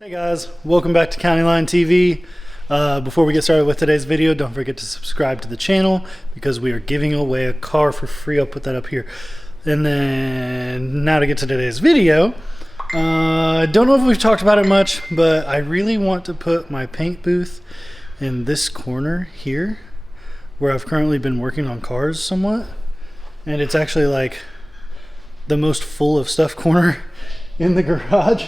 Hey guys, welcome back to CountyLine TV. Before we get started with today's video, don't forget to subscribe to the channel because we are giving away a car for free. I'll put that up here. And then now to get to today's video. I don't know if we've talked about it much, but I really want to put my paint booth in this corner here where I've currently been working on cars somewhat. And it's actually like the most full of stuff corner in the garage,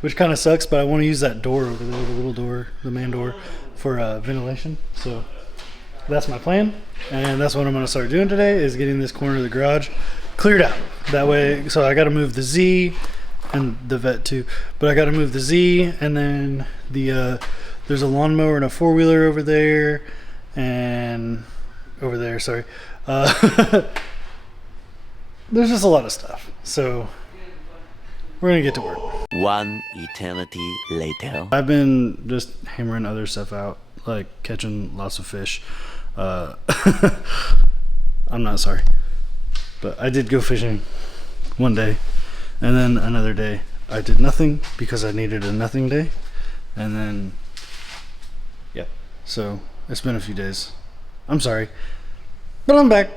which kind of sucks, but I want to use that door over there, the little door, the man door, for ventilation. So that's my plan, and that's what I'm going to start doing today, is getting this corner of the garage cleared out. That way, so I got to move the Z and the vet too, but I got to move the Z, and then the there's a lawnmower and a four-wheeler over there, and over there, sorry. There's just a lot of stuff, so we're gonna get to work. One eternity later. I've been just hammering other stuff out, like catching lots of fish. I'm not sorry, but I did go fishing one day, and then another day I did nothing because I needed a nothing day, and then yeah, so it's been a few days. I'm sorry, but I'm back.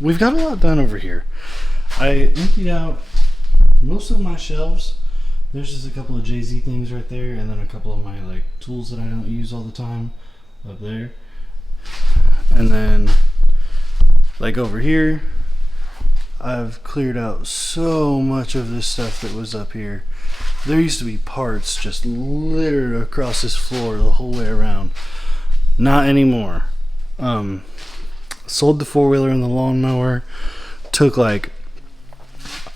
We've got a lot done over here. I emptied out most of my shelves. There's just a couple of Jay-Z things right there, and then a couple of my like tools that I don't use all the time up there. And then like over here, I've cleared out so much of this stuff that was up here. There used to be parts just littered across this floor the whole way around. Not anymore. Sold the four-wheeler and the lawnmower. Took like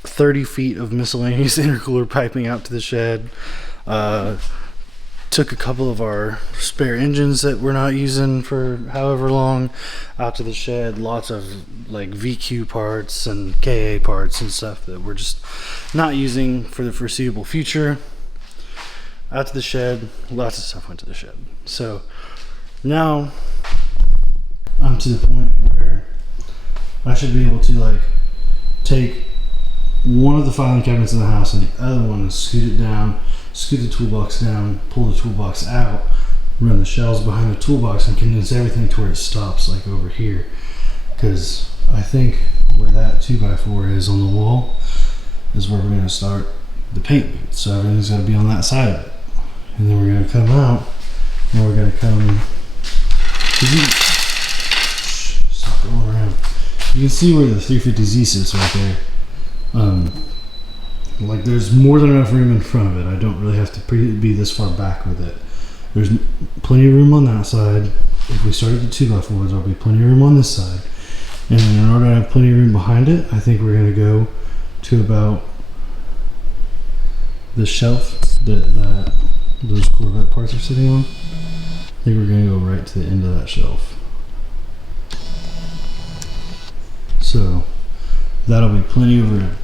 30 feet of miscellaneous intercooler piping out to the shed. Took a couple of our spare engines that we're not using for however long out to the shed. Lots of like VQ parts and KA parts and stuff that we're just not using for the foreseeable future. Out to the shed. Lots of stuff went to the shed. So now I'm to the point where I should be able to like take one of the filing cabinets in the house and the other one, scoot it down, scoot the toolbox down, pull the toolbox out, run the shelves behind the toolbox, and condense everything to where it stops, like over here. Because I think where that 2x4 is on the wall is where we're going to start the paint booth. So everything's got to be on that side of it. And then we're going to come out and we're going to come. Stop going around. You can see where the 350Z sits right there. Like there's more than enough room in front of it. I don't really have to be this far back with it. There's plenty of room on that side. If we started the 2x4s, there'll be plenty of room on this side. And then in order to have plenty of room behind it, I think we're going to go to about the shelf that those Corvette parts are sitting on. I think we're going to go right to the end of that shelf. So that'll be plenty of room.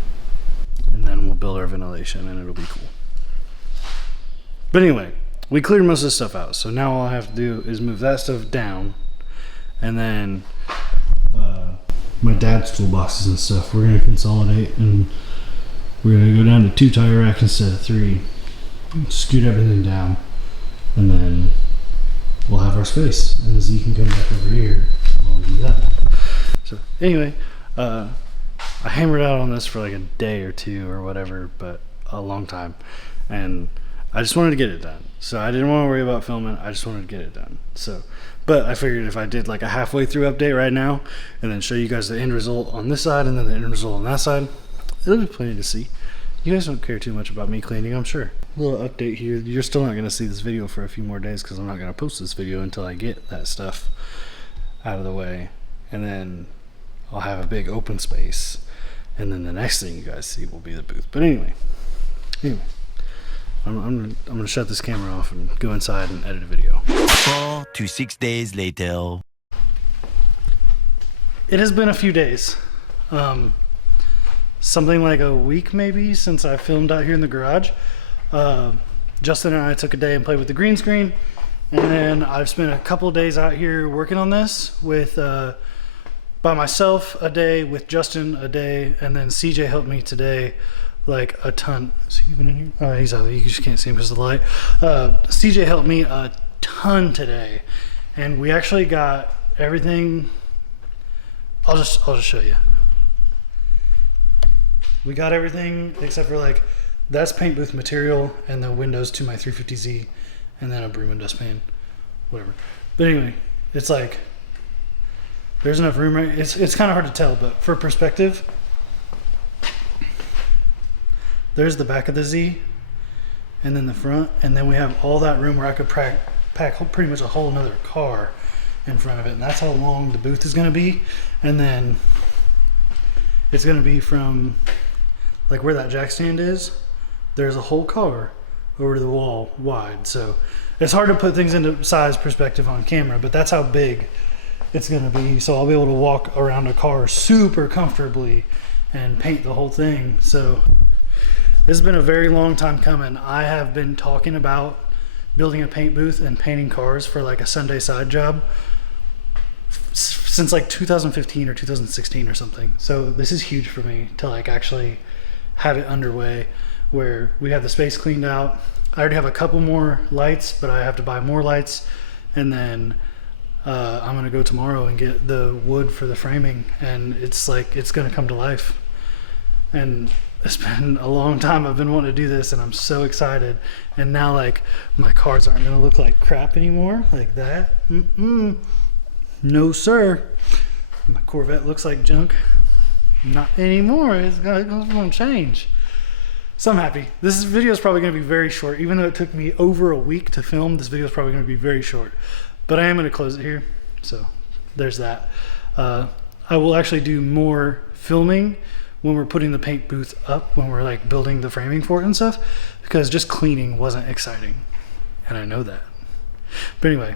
And then we'll build our ventilation and it'll be cool. But anyway, we cleared most of the stuff out. So now all I have to do is move that stuff down. And then my dad's toolboxes and stuff, we're going to consolidate. And we're going to go down to 2 tire racks instead of 3. Scoot everything down. And then we'll have our space. And Z can come back over here while we do that. So anyway, I hammered out on this for like a day or two or whatever, but a long time, and I just wanted to get it done. So I didn't want to worry about filming. I just wanted to get it done. So, but I figured if I did like a halfway through update right now and then show you guys the end result on this side and then the end result on that side, it'll be plenty to see. You guys don't care too much about me cleaning, I'm sure. A little update here. You're still not going to see this video for a few more days because I'm not going to post this video until I get that stuff out of the way, and then I'll have a big open space. And then the next thing you guys see will be the booth. But anyway, I'm gonna shut this camera off and go inside and edit a video. 4 to 6 days later. It has been a few days, something like a week maybe since I filmed out here in the garage. Justin and I took a day and played with the green screen, and then I've spent a couple of days out here working on this with by myself a day, with Justin a day, and then CJ helped me today like a ton. Is he even in here? Oh, he's out there. You just can't see him because of the light. CJ helped me a ton today, and we actually got everything. I'll just show you. We got everything except for like that's paint booth material and the windows to my 350Z, and then a broom and dustpan, whatever. But anyway, it's like there's enough room. Right? It's kind of hard to tell, but for perspective, there's the back of the Z, and then the front, and then we have all that room where I could pack pretty much a whole nother car in front of it, and that's how long the booth is going to be. And then it's going to be from like where that jack stand is, there's a whole car over to the wall wide. So it's hard to put things into size perspective on camera, but that's how big it's going to be. So I'll be able to walk around a car super comfortably and paint the whole thing. So this has been a very long time coming. I have been talking about building a paint booth and painting cars for like a Sunday side job since like 2015 or 2016 or something. So this is huge for me to like actually have it underway, where we have the space cleaned out. I already have a couple more lights, but I have to buy more lights. And then I'm gonna go tomorrow and get the wood for the framing, and it's like it's gonna come to life. And it's been a long time I've been wanting to do this, and I'm so excited. And now like my cars aren't gonna look like crap anymore like that. No sir, my Corvette looks like junk. Not anymore. It's gonna change. So I'm happy. This video is probably gonna be very short. Even though it took me over a week to film, this video is probably gonna be very short. But I am gonna close it here. So there's that. I will actually do more filming when we're putting the paint booth up, when we're like building the framing for it and stuff, because just cleaning wasn't exciting. And I know that. But anyway,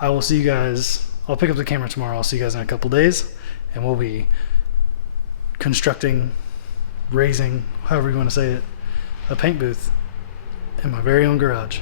I will see you guys. I'll pick up the camera tomorrow. I'll see you guys in a couple days, and we'll be constructing, raising, however you want to say it, a paint booth in my very own garage.